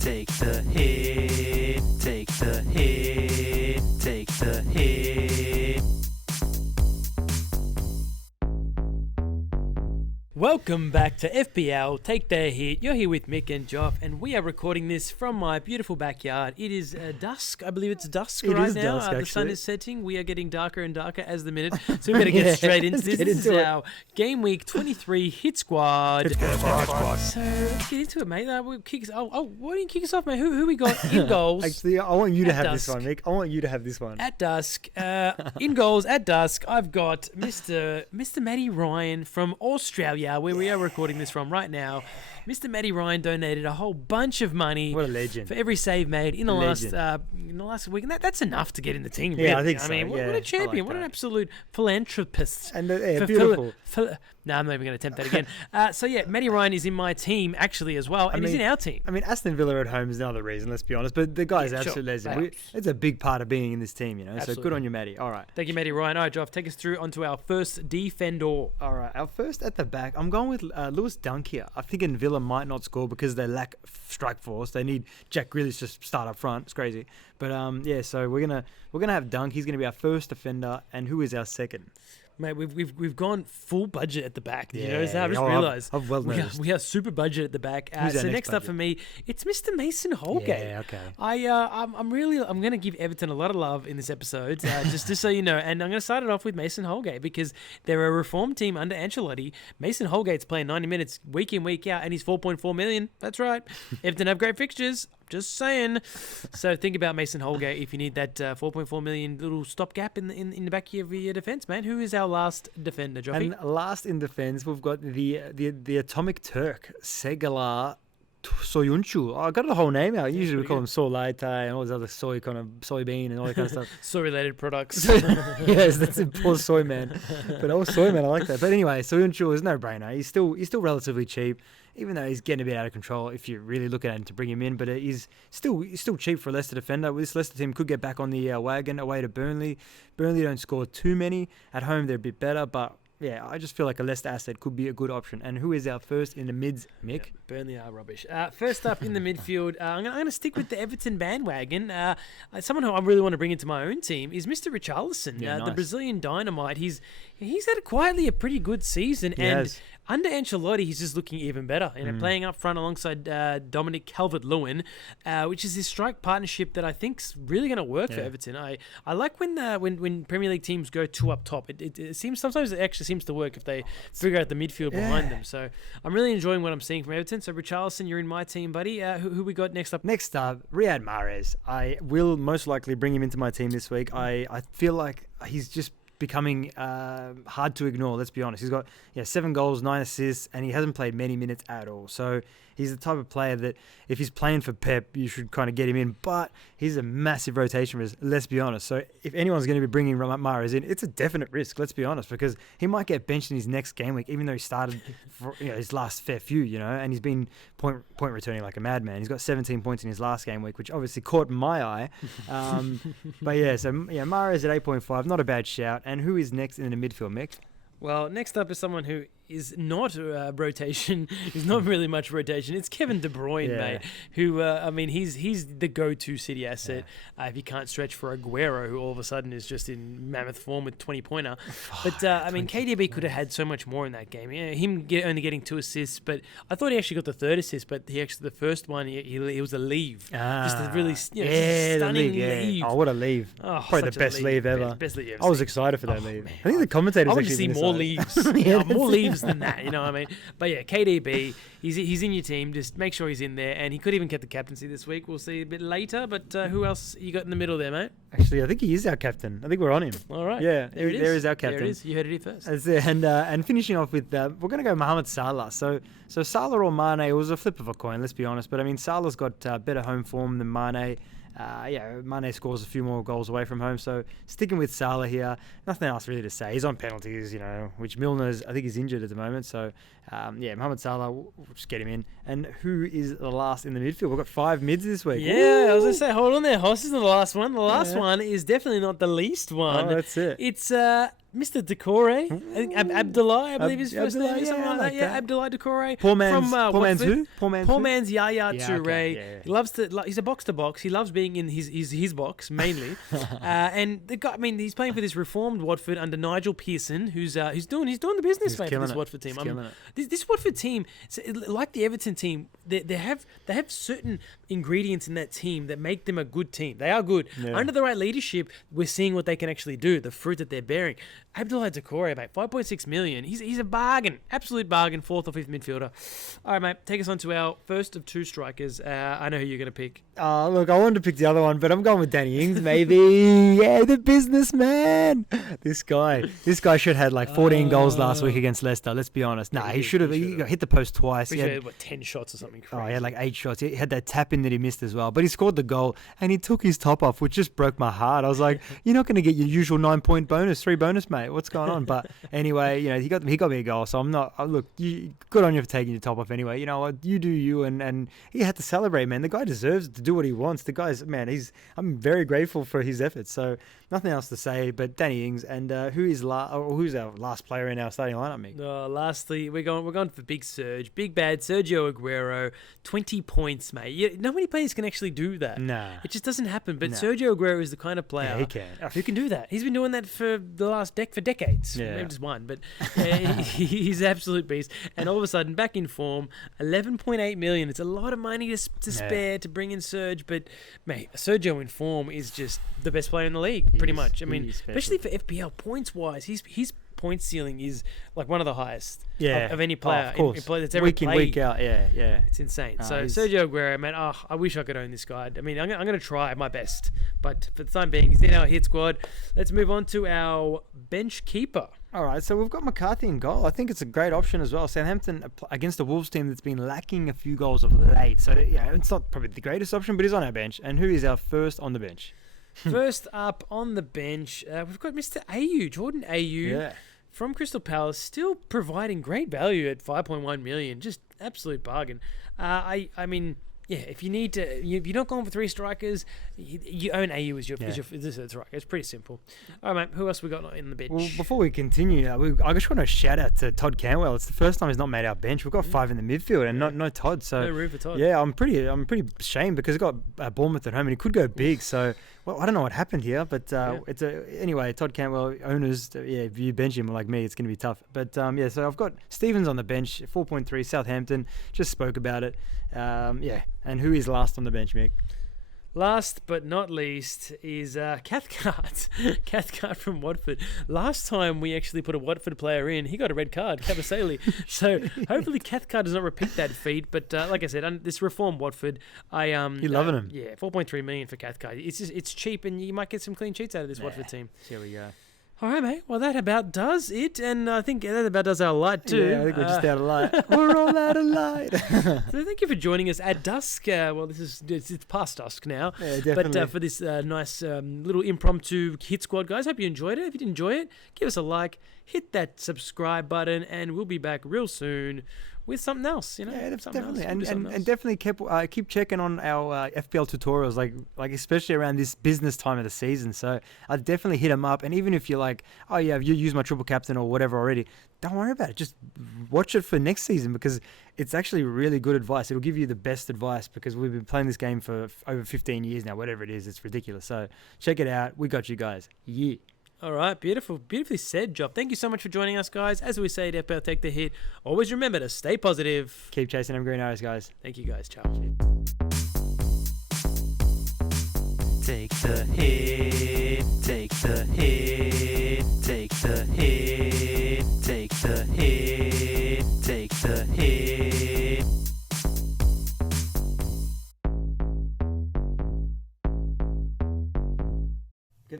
take the hit, take the hit, take the hit. Welcome back to FPL Take the Hit. You're here with Mick and Joff, and we are recording this from my beautiful backyard. It is dusk. I believe it's dusk right now. The sun is setting. We are getting darker and darker as the minute. So we better get straight into this. This is our Game Week 23 Hit Squad. So let's get into it, mate. Why don't you kick us off, mate? Who we got in goals? Actually, I want you to have this one, Mick. I want you to have this one. At dusk, in goals at dusk, I've got Mr. Matty Ryan from Australia, where we are recording this from right now. Mr. Matty Ryan donated a whole bunch of money. What a legend. For every save made in the last week. And that's enough to get in the team, really. Yeah, I think so. I mean, what a champion. What an absolute philanthropist. And beautiful. No, I'm not even going to attempt that again. So, yeah, Matty Ryan is in my team, actually, as well. And he's in our team. I mean, Aston Villa at home is another reason, let's be honest. But the guy's absolute legend. It's a big part of being in this team, you know. Absolutely. So good on you, Matty. All right. Thank you, Matty Ryan. All right, Joff, take us through onto our first defender. All right. Our first at the back, I'm going with Lewis Dunk here. I'm thinking Villa might not score because they lack strike force. They need Jack Grealish to start up front. It's crazy. But, yeah, so we're gonna have Dunk. He's going to be our first defender. And who is our second? Mate, we've gone full budget at the back. Did you notice that? I just realised. I've well noticed. We are super budget at the back. So next up for me, it's Mr. Mason Holgate. Yeah, okay. I'm going to give Everton a lot of love in this episode, just so you know. And I'm going to start it off with Mason Holgate because they're a reformed team under Ancelotti. Mason Holgate's playing 90 minutes week in, week out, and he's 4.4 million. That's right. Everton have great fixtures. Just saying. So think about Mason Holgate if you need that 4.4 million little stopgap in the back of your defence, man. Who is our last defender, Joffy? And last in defence, we've got the Atomic Turk, Segalar Soyuncu. I got the whole name out. Usually we call him Soy and all these other soybean and all that kind of stuff. Soy-related products. Yes, that's a poor soy man. But soy man, I like that. But anyway, Soyuncu is no brainer. He's still relatively cheap, even though he's getting a bit out of control if you really look at him to bring him in. But he's still cheap for a Leicester defender. This Leicester team could get back on the wagon away to Burnley. Burnley don't score too many. At home, they're a bit better, but yeah, I just feel like a Leicester asset could be a good option. And who is our first in the mids, Mick? Yeah, Burnley are rubbish. First up in the midfield, I'm going to stick with the Everton bandwagon. Someone who I really want to bring into my own team is Mr. Richarlison, nice. The Brazilian dynamite. He's had quietly a pretty good season. Under Ancelotti, he's just looking even better. Playing up front alongside Dominic Calvert-Lewin, which is this strike partnership that I think's really going to work for Everton. I like when Premier League teams go two up top. It seems sometimes it actually seems to work if they figure out the midfield behind them. So I'm really enjoying what I'm seeing from Everton. So Richarlison, you're in my team, buddy. Who we got next up? Next up, Riyad Mahrez. I will most likely bring him into my team this week. I feel like he's just becoming hard to ignore, let's be honest. He's got 7 goals, 9 assists, and he hasn't played many minutes at all. So he's the type of player that if he's playing for Pep, you should kind of get him in. But he's a massive rotation risk, let's be honest. So if anyone's going to be bringing Mahrez in, it's a definite risk, let's be honest, because he might get benched in his next game week, even though he started for, his last fair few, and he's been point returning like a madman. He's got 17 points in his last game week, which obviously caught my eye. But Mahrez at 8.5, not a bad shout. And who is next in the midfield, Mick? Well, next up is someone who is not rotation. Is not really much rotation. It's Kevin De Bruyne, mate. Who he's the go-to City asset. If you can't stretch for Aguero, who all of a sudden is just in mammoth form with 20-pointer. But KDB could have had so much more in that game. Him only getting 2 assists, but I thought he actually got the 3rd assist. But the first one he was a leave, just a really stunning leave. Oh, what a leave! Probably the best leave ever. Best leave ever. I was excited for that leave. Man. I think the commentators. I want to see more leaves. More leaves than that, you know what I mean? But yeah, KDB, he's in your team. Just make sure he's in there. And he could even get the captaincy this week. We'll see a bit later. But who else you got in the middle there, mate? Actually, I think he is our captain. I think we're on him. All right. Yeah, there is our captain. There it is. You heard it here first. And finishing off with, we're going to go Mohamed Salah. So Salah or Mane, it was a flip of a coin, let's be honest. But I mean, Salah's got better home form than Mane. Mane scores a few more goals away from home, so sticking with Salah here. Nothing else really to say. He's on penalties, which Milner's, I think, is injured at the moment. So, Mohamed Salah, we'll just get him in. And who is the last in the midfield? We've got 5 mids this week. Yeah, I was going to say, hold on there, Hoss isn't the last one. The last one is definitely not the least one. Oh, that's it. It's Mr. Decore, I think Abdullah, I believe his first name is something like that. Yeah, Abdullah Decore. Poor man's who? Poor man's Yaya Toure. Okay, yeah. He loves to. He's a box to box. He loves being in his box mainly. And the guy, I mean, he's playing for this reformed Watford under Nigel Pearson, who's doing the business, mate, for this Watford team. This Watford team, like the Everton team, they have certain ingredients in that team that make them a good team. They are good. Yeah. Under the right leadership, we're seeing what they can actually do, the fruit that they're bearing. Abdullah Decore, mate, 5.6 million. He's a bargain, absolute bargain, 4th or 5th midfielder. All right, mate, take us on to our first of 2 strikers. I know who you're going to pick. Look, I wanted to pick the other one, but I'm going with Danny Ings, maybe. Yeah, the businessman. This guy should have had like 14 goals last week against Leicester. Let's be honest. Nah, he should have. He got hit the post twice. He had 10 shots or something crazy. He had like 8 shots. He had that tap in that he missed as well. But he scored the goal and he took his top off, which just broke my heart. I was like, you're not going to get your usual 9-point bonus, 3 bonus, mate. What's going on? But anyway, he got me a goal. So I'm not. Look, good on you for taking your top off anyway. You know what? You do you, and he had to celebrate, man. The guy deserves to do what he wants. The guy's, man, I'm very grateful for his efforts. So nothing else to say, but Danny Ings. And who's our last player in our starting lineup, Mick? Lastly, we're going for Big Surge, big bad Sergio Aguero, 20 points, mate. Not many players can actually do that. Nah, it just doesn't happen. But Sergio Aguero is the kind of player who can do that. He's been doing that for the last decades. Yeah. Maybe just one, but he's an absolute beast. And all of a sudden, back in form, 11.8 million. It's a lot of money to spare to bring in Serge, but mate, Sergio in form is just the best player in the league, pretty much. I mean, especially for FPL points wise, his point ceiling is like one of the highest of any player in play that's ever week played. In, week out. Yeah. It's insane. So Sergio Aguero, man, I wish I could own this guy. I mean, I'm going to try my best, but for the time being, he's in our hit squad. Let's move on to our bench keeper. All right, so we've got McCarthy in goal. I think it's a great option as well. Southampton against a Wolves team that's been lacking a few goals of late. So, it's not probably the greatest option, but he's on our bench. And who is our first on the bench? First up on the bench, we've got Mr. Jordan Ayew from Crystal Palace, still providing great value at 5.1 million. Just absolute bargain. I mean... Yeah, if you need to, if you're not going for 3 strikers, you own AU as your striker. It's pretty simple. All right, mate, who else we got in the bench? Well, before we continue, I just want to shout out to Todd Cantwell. It's the first time he's not made our bench. We've got 5 in the midfield and no Todd. So no room for Todd. Yeah, I'm pretty ashamed because he's got Bournemouth at home and he could go big. So I don't know what happened here, but anyway, Todd Cantwell owners. If you bench him like me, it's going to be tough. But so I've got Stevens on the bench, 4.3, Southampton. Just spoke about it. And who is last on the bench, Mick? Last but not least is Cathcart. Cathcart from Watford. Last time we actually put a Watford player in, he got a red card, Kabasele. So hopefully Cathcart does not repeat that feat. But like I said, this reformed Watford, you're loving him. Yeah, 4.3 million for Cathcart. It's cheap, and you might get some clean sheets out of this Watford team. Here we go. All right, mate. Well, that about does it. And I think that about does our light, too. Yeah, I think we're just out of light. We're all out of light. So thank you for joining us at dusk. It's past dusk now. Yeah, definitely. But for this nice little impromptu hit squad, guys, hope you enjoyed it. If you did enjoy it, give us a like, hit that subscribe button, and we'll be back real soon with something else, Yeah, definitely. And definitely keep checking on our FPL tutorials, like especially around this business time of the season. So I'd definitely hit them up. And even if you're like, you use my triple captain or whatever already, don't worry about it. Just watch it for next season because it's actually really good advice. It'll give you the best advice because we've been playing this game for over 15 years now, whatever it is. It's ridiculous. So check it out. We got you guys. Yeah. All right, beautifully said, Job. Thank you so much for joining us, guys. As we say at FPL, take the hit. Always remember to stay positive. Keep chasing them green arrows, guys. Thank you, guys. Ciao. Take the hit, take the hit, take the hit, take the hit.